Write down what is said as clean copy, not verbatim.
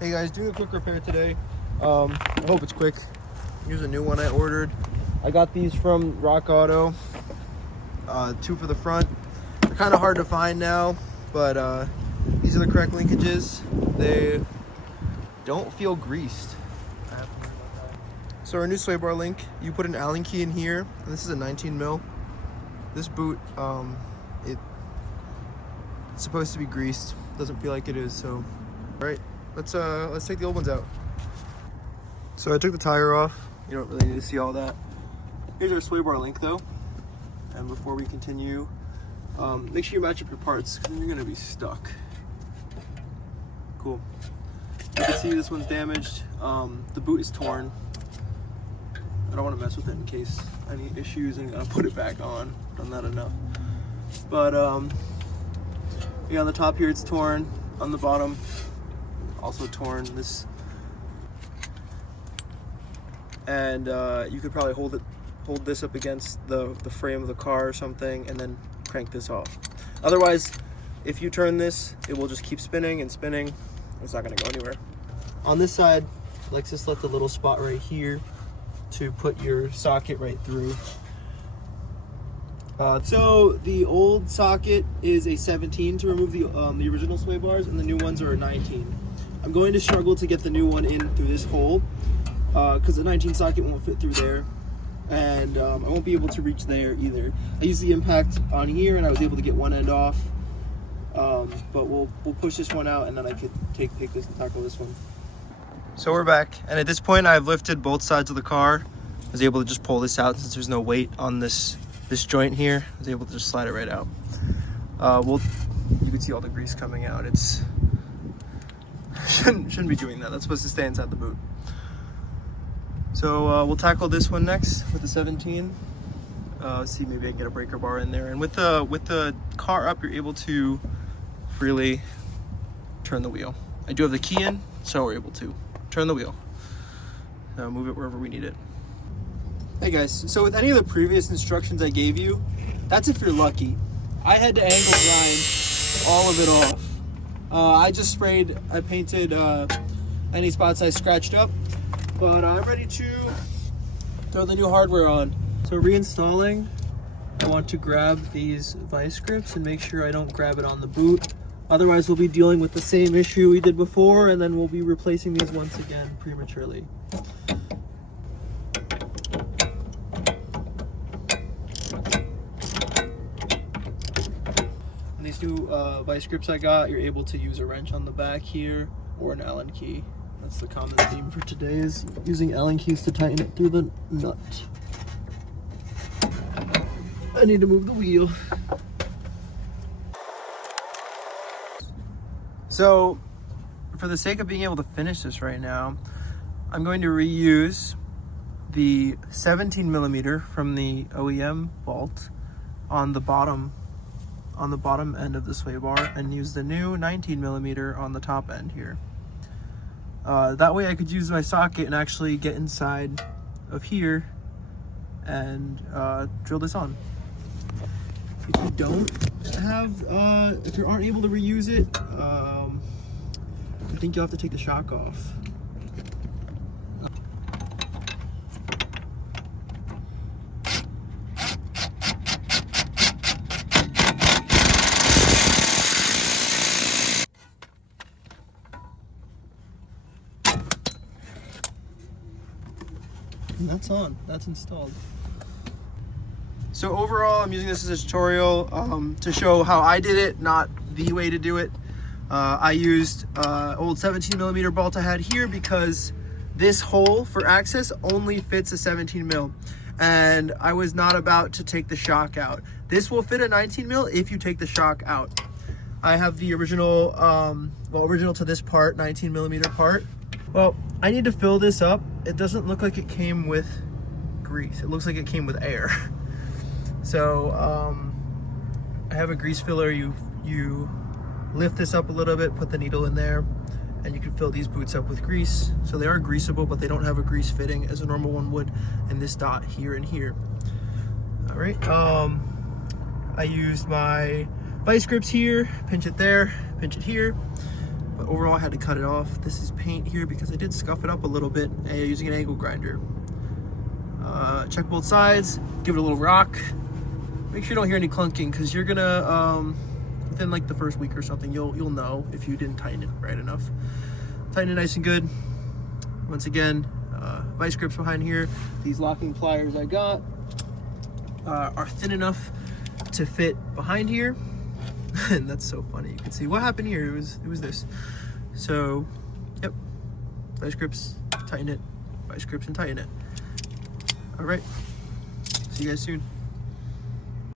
Hey guys, doing a quick repair today. I hope it's quick. Here's a new one I ordered. I got these from Rock Auto. 2 for the front. They're kind of hard to find now, but these are the correct linkages. They don't feel greased. So our new sway bar link, you put an Allen key in here, and this is a 19 mil. This boot, it's supposed to be greased. Doesn't feel like it is, so right. Let's take the old ones out. So I took the tire off. You don't really need to see all that. Here's our sway bar link though. And before we continue, make sure you match up your parts because you're gonna be stuck. Cool. You can see this one's damaged. The boot is torn. I don't want to mess with it in case any issues, and I'll put it back on. Done that enough. But yeah, on the top here it's torn. On the bottom, also torn. This, and you could probably hold this up against the frame of the car or something, and then crank this off. Otherwise, if you turn this, it will just keep spinning and spinning. It's not going to go anywhere. On this side, Lexus left a little spot right here to put your socket right through. So the old socket is a 17 to remove the original sway bars, and the new ones are a 19. I'm going to struggle to get the new one in through this hole because the 19 socket won't fit through there, and I won't be able to reach there either. I used the impact on here and I was able to get one end off, but we'll push this one out, and then I could take this and tackle this one. So we're back, and at this point I've lifted both sides of the car. I was able to just pull this out since there's no weight on this joint here. I was able to just slide it right out. You can see all the grease coming out. It's shouldn't be doing that. That's supposed to stay inside the boot. So we'll tackle this one next with the 17. See, maybe I can get a breaker bar in there. And with the car up, you're able to freely turn the wheel. I do have the key in, so we're able to turn the wheel. Move it wherever we need it. Hey guys, so with any of the previous instructions I gave you, that's if you're lucky. I had to angle grind all of it off. I painted any spots I scratched up, but I'm ready to throw the new hardware on. So reinstalling, I want to grab these vice grips and make sure I don't grab it on the boot. Otherwise we'll be dealing with the same issue we did before, and then we'll be replacing these once again prematurely. These new vice grips I got, you're able to use a wrench on the back here or an Allen key. That's the common theme for today, is using Allen keys to tighten it through the nut. I need to move the wheel. So, for the sake of being able to finish this right now, I'm going to reuse the 17 millimeter from the OEM bolt on the bottom end of the sway bar, and use the new 19 millimeter on the top end here. That way I could use my socket and actually get inside of here and drill this on. If you don't have, if you aren't able to reuse it, I think you'll have to take the shock off. And that's on, that's installed. So overall, I'm using this as a tutorial to show how I did it, not the way to do it. I used old 17 millimeter bolt I had here because this hole for access only fits a 17 mil, and I was not about to take the shock out. This will fit a 19 mil if you take the shock out. I have the original, original to this part, 19 millimeter part. Well, I need to fill this up. It doesn't look like it came with grease. It looks like it came with air. So I have a grease filler. You lift this up a little bit, put the needle in there, and you can fill these boots up with grease. So they are greasable, but they don't have a grease fitting as a normal one would in this dot here and here. All right. I used my vice grips here, pinch it there, pinch it here. but overall I had to cut it off. This is paint here because I did scuff it up a little bit using an angle grinder. Check both sides, give it a little rock. Make sure you don't hear any clunking, because you're gonna within like the first week or something you'll know if you didn't tighten it right enough. Tighten it nice and good. Once again, vice grips behind here. These locking pliers I got are thin enough to fit behind here. And that's so funny. You can see what happened here. It was this. So, yep. Vice grips, tighten it. Vice grips and tighten it. All right. See you guys soon.